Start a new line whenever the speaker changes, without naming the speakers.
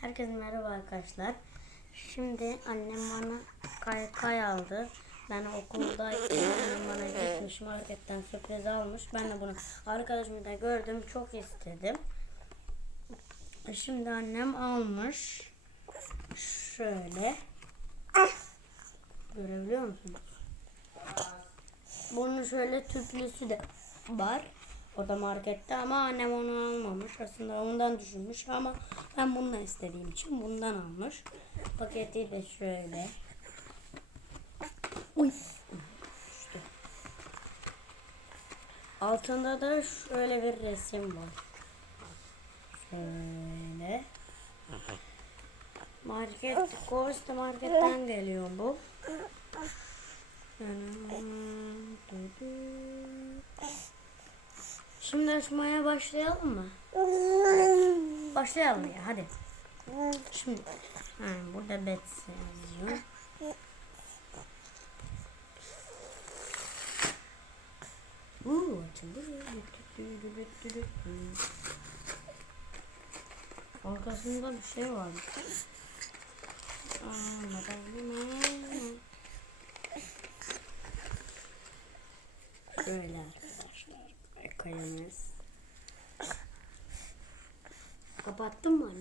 Herkese merhaba arkadaşlar. Şimdi annem bana kaykay aldı. Ben okuldayken annem bana gitmiş marketten sürpriz almış. Ben de bunu arkadaşımda gördüm. Çok istedim. Şimdi annem almış. Şöyle. Görebiliyor musunuz? Bunun şöyle tüplüsü de var. O markette ama annem onu almamış. Aslında ondan düşünmüş ama ben bununla istediğim için bundan almış. Paketi de şöyle. Uy. Düştü. Altında da şöyle bir resim var. Şöyle. Market, Kosta marketten geliyor bu. Şimdi açmaya başlayalım mı? Başlayalım ya hadi. Şimdi ha, burada bet yazıyor. Uuu açıldı. Arkasında bir şey var. Aa, Kayamız. Kapattın mı?